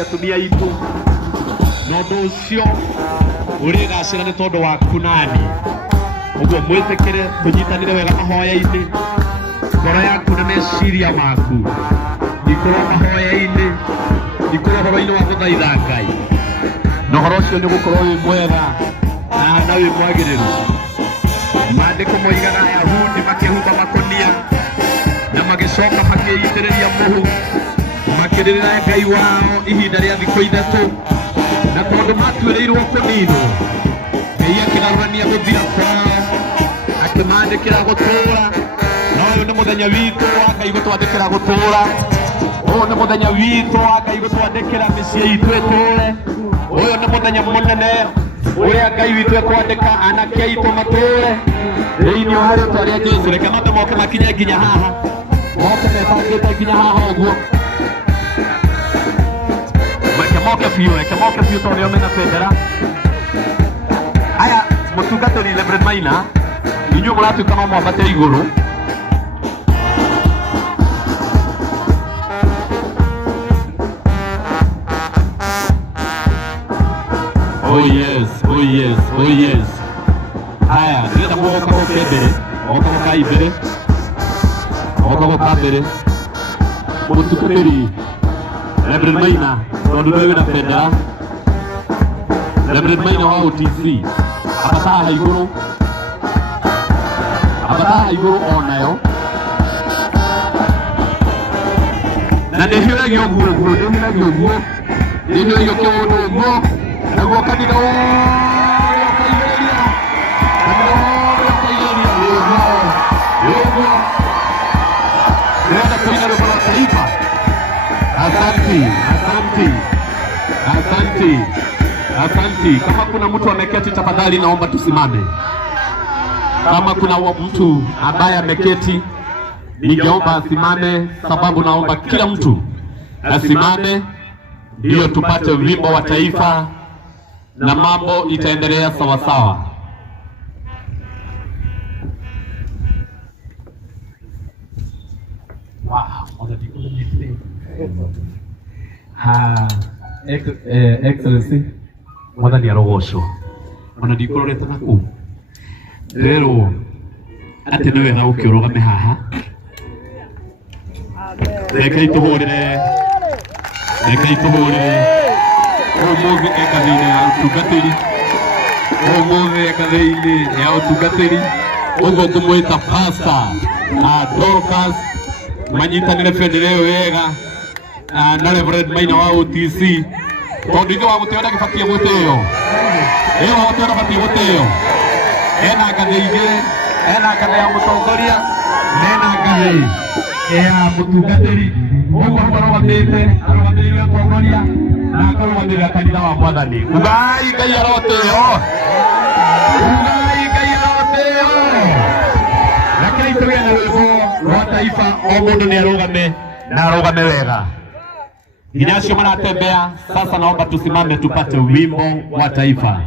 atumia itu nondu ucio uri gacira ni tondu waku nani uguo mwitikire tunyitanire wega mahoya-ini ngoro yaku na meciria maku ikorwo mahoya-ini ikorwo horo-ini wa guthaitha Ngai na horo ucio ni gukorwo wi mwega na wi mwagiriru. Maandiko moigana Ayahudi makihumba makonia na magicoka makiitiriria muhu makirira Ngai wao ihinda ria thikũ ithatu na tondu matuĩrĩirwo kũninwo Ngai akĩgarũrania gũthira kwao akĩmandĩkĩra gũtũũra. No ũyũ nĩ mũthenya witũ wa Ngai gũtwandĩkĩra gũtũũra. Ũyũ nĩ mũthenya witũ wa Ngai gũtwandĩkĩra mĩciĩ itũ ĩtũũre. Ũyũ nĩ mũthenya mũnene ũrĩa Ngai witũ ekwandĩka anake aitũ matũũre thĩinĩ wa rĩĩtwa rĩa Jesũ. Reke matũ moke makinye nginya haha, moke mebangĩte nginya haha ũguo. Reke moke biũ tondũ nĩo mena bendera. Aya mũtungatĩri Reverend Maina, inyuĩ mũratuĩka no mwambate igũrũ. Oh yes, oh yes, oh yes. Aya, nĩgetha mũgoka gũka mbere, mũgoka gũkai mbere, mũgoka gũka mbere. Mũtungatĩri Reverend Maina, tondũ nĩwe wĩna bendera. Reverend Maina wa OTC abata haha igũrũ, abata haha igũrũ onayo, na nĩhiũragio ũguo ũguo, nĩhiũragio ũguo, nĩhiũragio kĩũndũ ũguo, naguo kanitha wothe ũkaigĩrĩria, kanitha wothe ũkaigĩrĩria ũguo. Nĩrenda kũina rwĩmbo rwa taifa. Asante, asante, asante, asante. Kama kuna mtu ameketi, tafadhali naomba tusimame. Kama kuna mtu ambaye ameketi, ningeomba asimame, sababu naomba kila mtu asimame ndio tupate wimbo wa taifa na mambo itaendelea sawa sawa. Wow, Excellency mwathani arogocwo ona ndikurorete naku rero ati niwe na ukiurugame haha. Rekei tuhurire umuthi ekathini ya utungatiri, umuthi ekathini ya utungatiri, uguo ngumwita Pastor Dorcas manyitanire bendera ĩyo wega na Reverend Maina wa OTC tondu ithe wa mũteo ndagĩbatie gũtĩo, ĩyo wa mũteo ndagĩbatie gũtĩo. Ena ngathĩ igĩrĩ, ena ngathĩ ya mũtongoria na ena ngathĩ ya mũtungatĩri. Ũguo arũgamĩrĩire ũtongoria na akarũgamĩrĩra kanitha wa Mwathani. Ugai Ngai arotĩo, ugai Ngai arotĩo. Rekei tũgĩe na rwĩmbo rwa taifa, o mũndũ nĩarũgame na arũgame wega. Nginya acio maratembea sasa, naomba tusimame tupate wimbo wa taifa.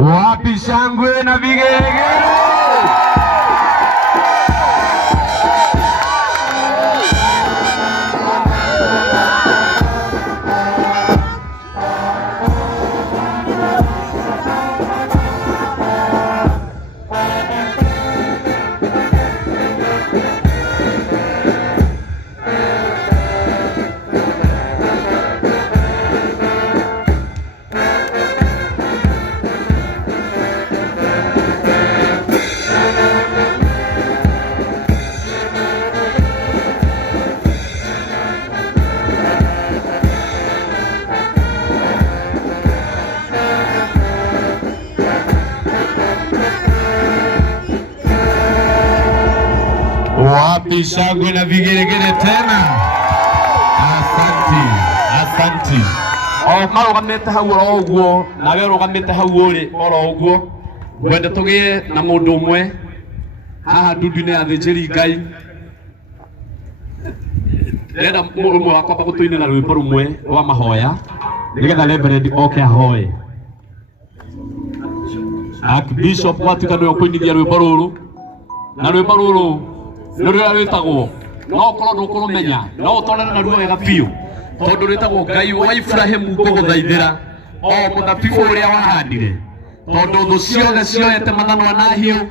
Wapi shangwe na vigege? wapi shangwe na vigeregere tena? Asanti. Marugamite hau oro uguo, nawe rugamite hau uri oro uguo. Gwenda tugie na mundu umwe haha ndundu-ini ya thĩnjĩri Ngai. Ndĩrenda mũndũ ũmwe wakwa gũtũinĩra na rwĩmbo rũmwe rwa mahoya nĩgetha Reverend oke ahoe. Archbishop watuĩka nĩwe ũkũinithia rwĩmbo rũrũ, na rwĩmbo rũrũ nĩ rũrĩa rwĩtagwo, no ũkorwo ndũkũrũmenya, no ũtwarane naruo wega biũ, tondũ rwĩtagwo Ngai wa Ibrahimu ngũgũthaithĩra o mũthabibũ ũrĩa wahandire, tondũ thũ ciothe cioete mathanwa na hiũ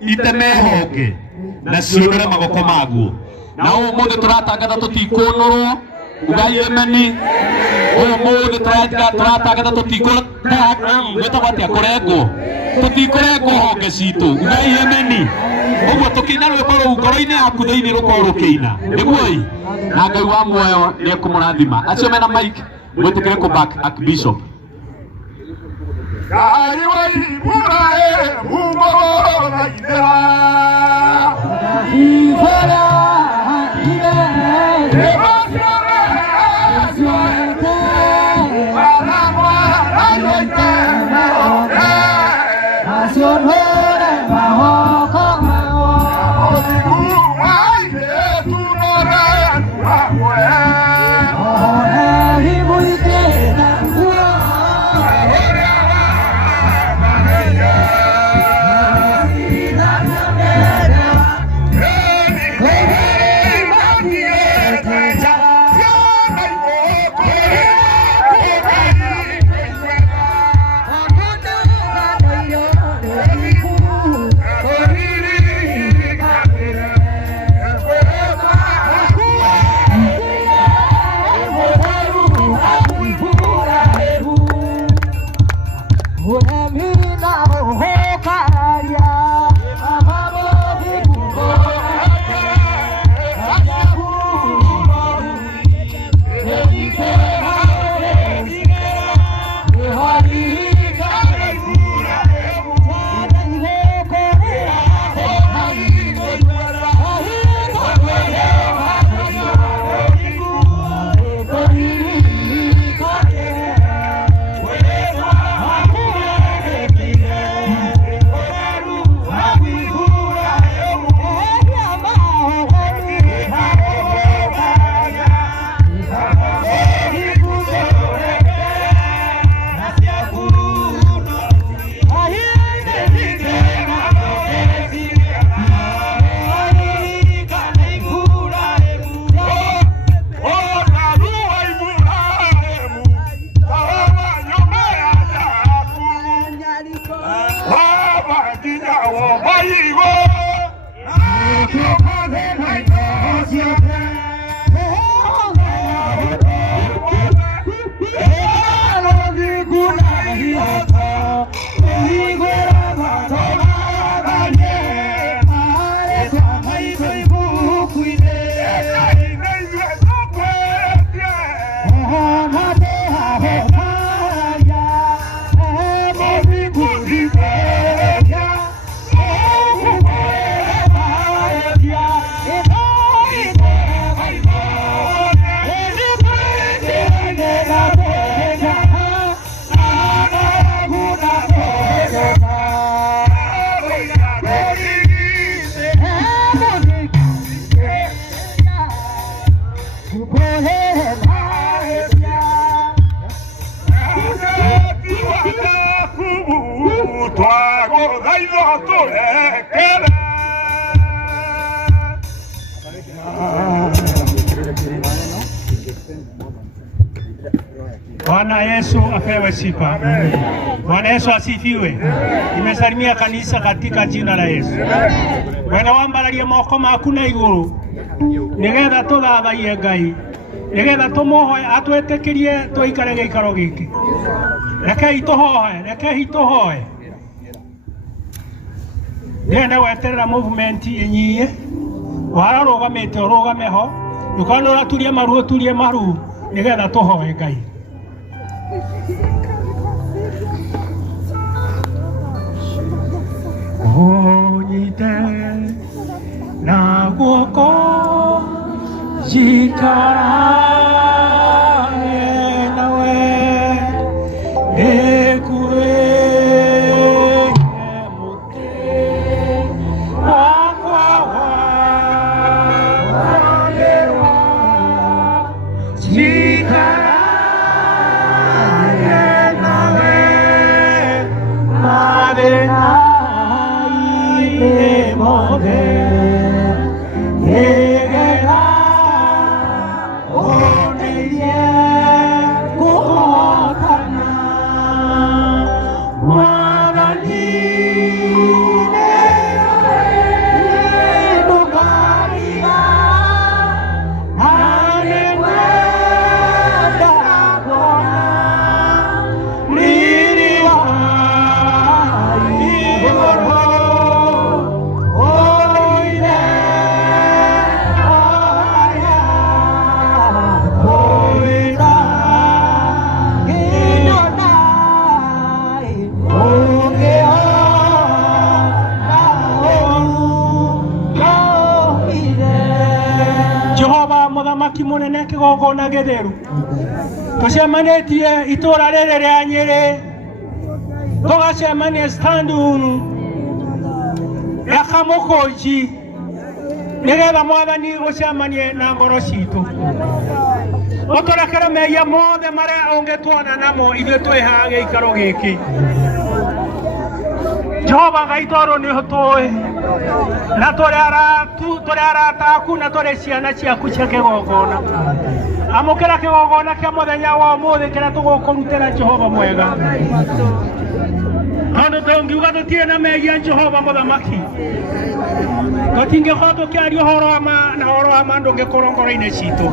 iteme honge na ciũnũre magoko maguo. Na ũmũthĩ tũratangatha tũtikũnũrwo, ugai ameni. Ũmũthĩ tũratangatha gwĩtagwo atĩa, kũrengwo, tũtikũrengwo honge citũ, ugai ameni. Ũguo tũkĩina rwĩmbo rũu ngoro-inĩ yaku thĩinĩ rũkorwo rũkĩina, nĩguo-ĩ, na Ngai wa muoyo nĩekũmũrathima. Acio mena mic mwĩtĩkĩre kũ-back Archbishop. Ngai wa Ibrahimu ngũgũthaithĩra Bwana Yesu apewe sifa. Bwana Yesu asifiwe. Nimesalimia kanisa katika jina la Yesu. Wena wambararia moko maku na iguru nigetha tuthathaie Ngai, nigetha tumuhoe atwetikirie tuikare giikaro giki. Rekei tuhoe. Ndenda weterera movement inyie wararugamite urugame ho, ukana uraturia maru nigetha tuhoe Ngai. Onyite na guoko jikarage nawe ekuenye muti wakwa wagerwa jikarage nawe madenai mode munene kigogona getheru tucemanitie itura riri ria Nyeri tugacemania standunu ya Kamukunji nigetha Mwathani ucemanie na ngoro citu uturekere mehia mothe maria ungituona namo ithuĩ twĩ haha gĩikaro gĩkĩ. Jehova Ngai tondũ nĩ ũtũĩ na tũrĩ arata aku na tũrĩ ciana ciaku cia kĩgongona, amũkĩra kĩgongona kĩa mũthenya wa ũmũthĩ kĩrĩa tũgũkũrutĩra Jehova mwega, tondũ tũngiuga tũtirĩ na mehia Jehova Mũthamaki tũtingĩkorwo tũkĩaria ũhoro wa ma ndũngĩkorwo ngoro-inĩ citũ.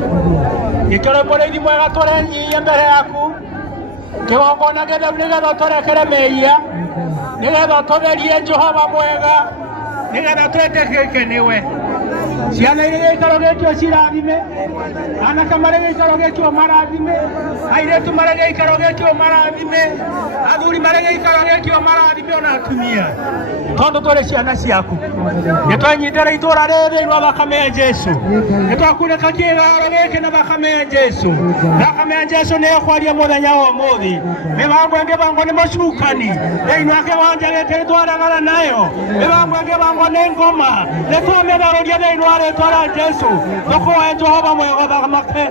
Gĩkĩro mũrĩithi mwega tũrenyihia mbere yaku kĩgongona gĩtheru nĩgetha tũrekere mehia, nigetha tũtherie Jehova mwega, nigetha twĩtĩkĩrĩke nĩwe. Ciana irĩ gĩikaro gĩkĩ cirathime, anake marĩ gĩikaro gĩkĩ marathime, airĩtu marĩ gĩikaro gĩkĩ marathime, athuri marĩ gĩikaro gĩkĩ marathime, ona atumia, tondũ tũrĩ ciana ciaku. Nĩtwanyitĩra itũra rĩrĩ na thakame ya Jesu, nĩtwakunĩka kĩgaro gĩkĩ na thakame ya Jesu. Thakame ya Jesu nĩĩkwaria mũthenya wa ũmũthĩ. Mĩbango ĩngĩbangwo nĩ mũcukani thĩinĩ wa kĩwanja gĩkĩ nĩtwaregana nayo, mĩbango ĩngĩbangwo nĩ ngoma nĩtwamĩtharũria thĩinĩ wa rĩtwa rĩa Jesu. Tũkũhoya Jehova mwega ũthamake,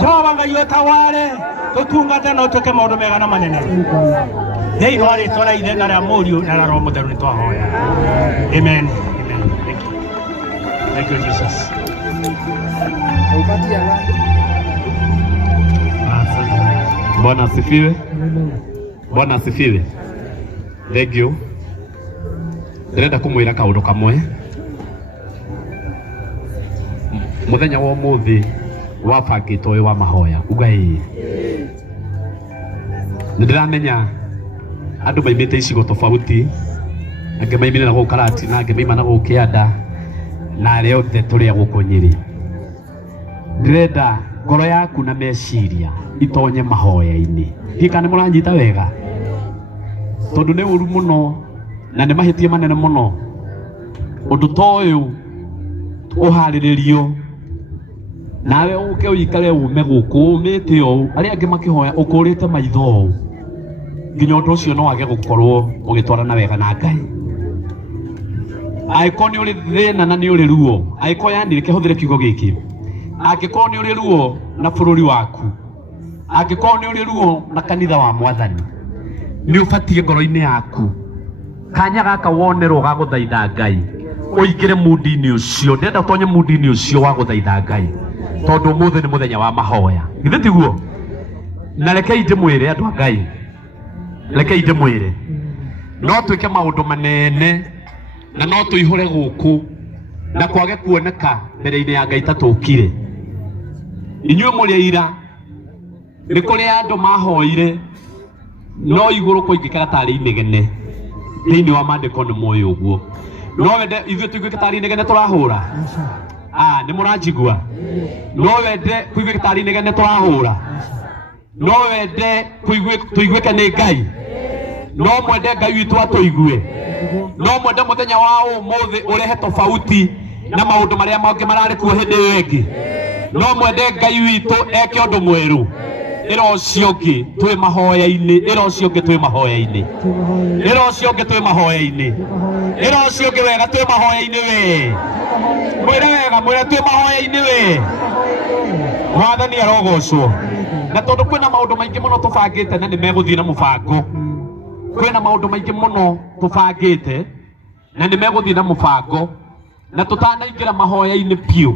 Jehova Ngai ũtawale, tũtungate na ũtuĩke maũndũ mega na manene thĩinĩ wa rĩtwa rĩa Ithe na rĩa Mũriũ na rĩa Roho Mũtheru nĩtwahoya. Amen. Thank you Jesus. Bwana asifiwe. Bwana asifiwe. Thank you. Ndĩrenda kũmwĩra kaũndũ kamwe. Mũthenya wa ũmũthĩ wabangĩtwo wĩ wa mahoya. Uga ĩĩ. Nĩndĩramenya andũ maimĩte icigo tofauti, angĩ maimĩte na gũkũ Karati na angĩ maima na gũkũ Kĩanda na arĩa othe tũrĩ gũkũ Nyeri. Ndĩrenda ngoro yaku na meciria itonye mahoya-inĩ. Hihi nĩ mũranyita wega? Tondũ nĩ ũru mũno na nĩ mahĩtia manene mũno ũndũ ta ũyũ ũharĩrĩrio nawe ũke ũikare ume gũkũ ũmĩte ũũ, arĩa angĩ makĩhoya ũkũrĩte maitho ũũ, nginya ũndũ ũcio no wage gũkorwo ũgĩtwarana wega na Ngai. Angĩkorwo nĩ ũrĩ thĩna na nĩ ũrĩ ruo, angĩkorwo yani reke kiugo gĩkĩ, angĩkorwo nĩ ũrĩ ruo na bũrũri waku, angĩkorwo nĩ ũrĩ ruo na kanitha wa Mwathani, nĩ ũbatiĩ ngoro-inĩ yaku kanya gaka wonerwo ga gũthaitha Ngai ũingĩre mudi-inĩ ũcio. Ndĩrenda ũtonye mudi-inĩ ũcio wa gũthaitha Ngai, tondũ ũmũthĩ nĩ mũthenya wa mahoya. Githĩ tiguo? Na rekei ndĩmwĩre andũ a Ngai, rekei ndĩmwĩre, no twĩke maũndũ manene na no tũihũre gũkũ na kwage kuoneka mbere-inĩ ya Ngai ta tũkire. Inyuĩ mũrĩ ira nĩ kũrĩ andũ mahoire no igũrũ kũingĩkĩra tarĩ inegene thĩinĩ wa maandĩko nĩ moĩ ũguo. No wende ithuĩ tũiguĩke tarĩ inegene tũrahũra? Nĩ mũranjigua? No wende kũiguĩke tarĩ inegene tũrahũra? No wende tũiguĩke nĩ Ngai? No mwende Ngai witũ atũigue? No mwende mũthenya wa ũmũthĩ ũrehe tofauti na maundu maria mangĩ mararĩ kuo hĩndĩ ĩyo ĩngĩ. No mwende Ngai witũ eke ũndũ mwerũ. Ĩra ũcio ũngĩ twĩ mahoya-inĩ, ĩra ũcio ũngĩ twĩ mahoya-inĩ, ĩra ũcio ũngĩ twĩ mahoya-inĩ, ĩra ũcio ũngĩ wega twĩ mahoya-inĩ we. Mwĩre wega, mwĩre twĩ mahoya-inĩ we. Mwathani arogocwo. Na tondũ kwĩna maũndũ maingĩ mũno tũbangĩte na nĩ megũthiĩ na mũbango. Kwĩna maũndũ maingĩ mũno tũbangĩte na nĩ megũthiĩ na mũbango. Na tũtanaingĩra mahoya-inĩ piũ,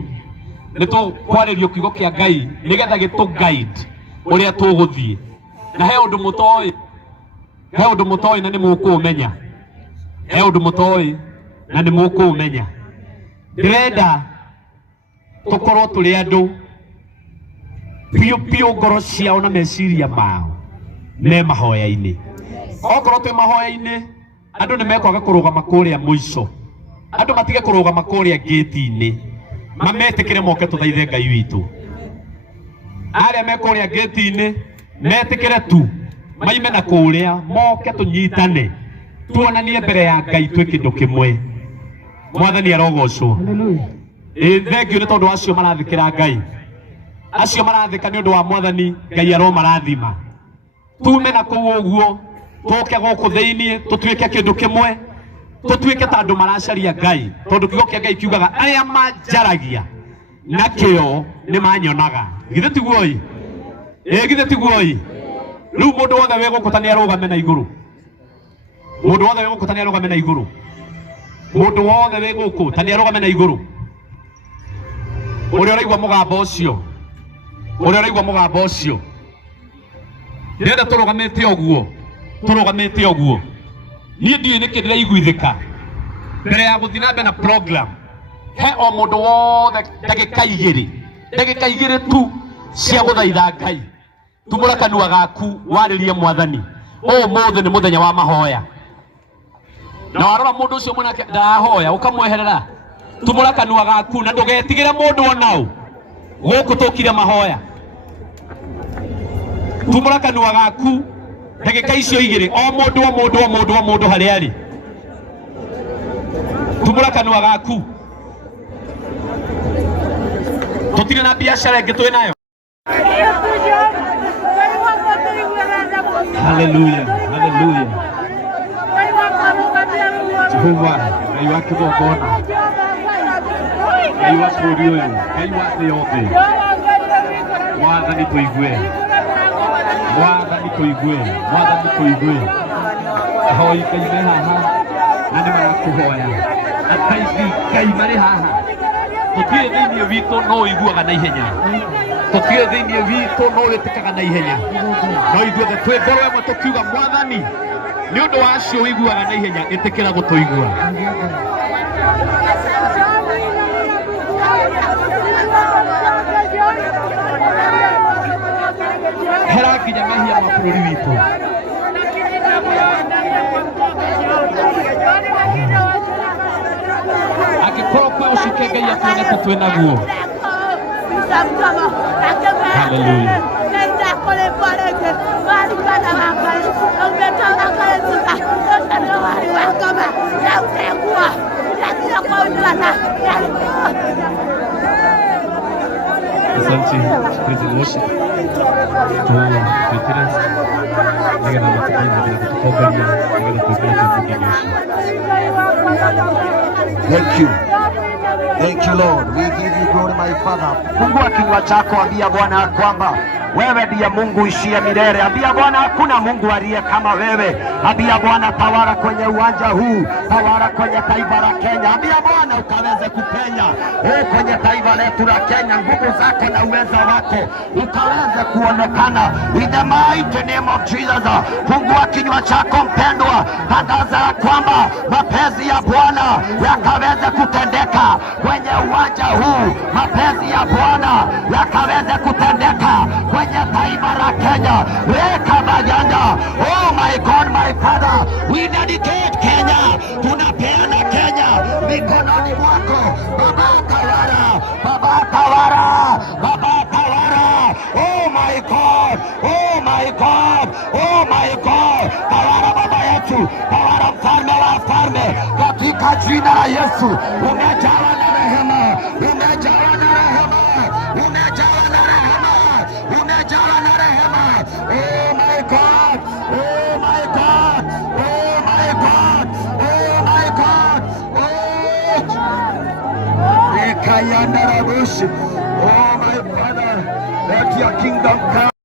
nĩ tũkwarĩrio kiugo kĩa Ngai nĩgetha gĩtũ guide ũrĩa tũgũthiĩ. Na he ũndũ mũtoĩ, he ũndũ mũtoĩ na nĩ mũkũũmenya, he ũndũ mũtoĩ na nĩ mũkũũmenya. Ndĩrenda tũkorwo tũrĩ andũ piũ ngoro ciao na meciria mao me mahoya-inĩ. Okorwo twĩ mahoya-inĩ, andũ nĩ mekwaga kũrũgama kũrĩa mũico, andũ matige kũrũgama kũrĩa gate-inĩ, mametĩkĩre moke tũthaithe Ngai witũ. Arĩa me kũrĩa gate-inĩ metĩkĩre tu maime na kũrĩa, moke tũnyitane tuonanie mbere ya Ngai twĩ kĩndũ kĩmwe. Mwathani arogocwo. Thengiũ nĩ tondũ wa acio marathĩkĩra Ngai, acio marathĩka nĩ ũndũ wa Mwathani Ngai aromarathima. Tume na kũu ũguo tũke gũkũ thĩinĩ tũtuĩke kĩndũ kĩmwe, tũtuĩke ta andũ maracaria Ngai, tondũ kiugo kĩa Ngai kiugaga arĩa manjaragia na kĩo nĩ manyonaga. Githĩ tiguo ĩ? Githĩ tiguo ĩ? Rĩu mũndũ wothe wĩ gũkũ ta nĩ arũgame na igũrũ, mũndũ wothe wĩ gũkũ ta nĩ arũgame na igũrũ, mũndũ wothe wĩ gũkũ ta nĩ arũgame na igũrũ. Ũrĩa ũraigua mũgambo ũcio, ũrĩa ũraigua mũgambo ũcio, ndĩrenda tũrũgamĩte ũguo, tũrũgamĩte ũguo. Niĩ ndiũĩ nĩkĩ ndĩraiguithĩka mbere ya gũthiĩ na mbere na program. He o mũndũ wothe ndagĩka igĩrĩ tu cia gũthaitha Ngai. Tumũra kanua gaku warĩrie Mwathani. Ũmũthĩ nĩ mũthenya wa mahoya. Na warora mũndũ ũcio mwanake ndarahoya ũkamweherera. Tumũra kanua gaku na ndũgetigĩre mũndũ onaũ. Gũkũ tũkire mahoya. Tumũra kanua gaku ndagĩka icio igĩrĩ, o mũndũ harĩa arĩ. Tumũra kanua gaku. Tũtirĩ na biacara ĩngĩ twĩ nayo. Hallelujah, hallelujah. Jehova, Ngai wa kĩgongona, Ngai wa bũrũri ũyũ, Ngai wa thĩ yothe, Mwathani tũigue, Mwathani tũigue, Mwathani tũigue. Ahoi Ngai me haha na nĩ marakũhoya, ataithi Ngai marĩ haha. Tũtirĩ thĩinĩ witũ no ũiguaga na ihenya, tũtirĩ thĩinĩ witũ no wĩtĩkaga na ihenya, no ithuothe twĩ ngoro ĩmwe tũkiuga Mwathani nĩ ũndũ wa acio ũiguaga na ihenya, ĩtĩkĩra gũtũigua. Hera nginya mehia ma bũrũri witũ. Angĩkorwo kwĩ ũcuke Ngai atuonete twĩ naguo. Hallelujah. Asante, praise and worship. Thank you. Thank you, Lord. We give you glory, my Father. Fungua kinywa chako, ambia Bwana kwamba wewe ndiye Mungu ishie milele. Ambia Bwana hakuna Mungu aliye kama wewe. Ambia Bwana tawala kwenye uwanja huu, tawala kwenye taifa la Kenya. Ambia Bwana ukaweze kupenya kwenye taifa letu la Kenya, nguvu zako na uweza wako ukaweze kuonekana. In the mighty name of Jesus. Fungua kinywa chako mpendwa, tangaza kwamba mapenzi ya Bwana yakaweze kutendeka kwenye uwanja huu. Mapenzi ya Bwana yakaweze kutendeka kwenye taifa la Kenya. Weka majanga. Oh my God, my Father, we dedicate Kenya. Tunapeana Kenya mikononi mwako. Baba tawala, Baba tawala, Baba tawala. Oh my God, oh my God, oh my God. Tawala baba yetu, tawala mfalme wa falme, katika jina la Yesu. Umejawa na rehema. Oh, my Father, let your kingdom come.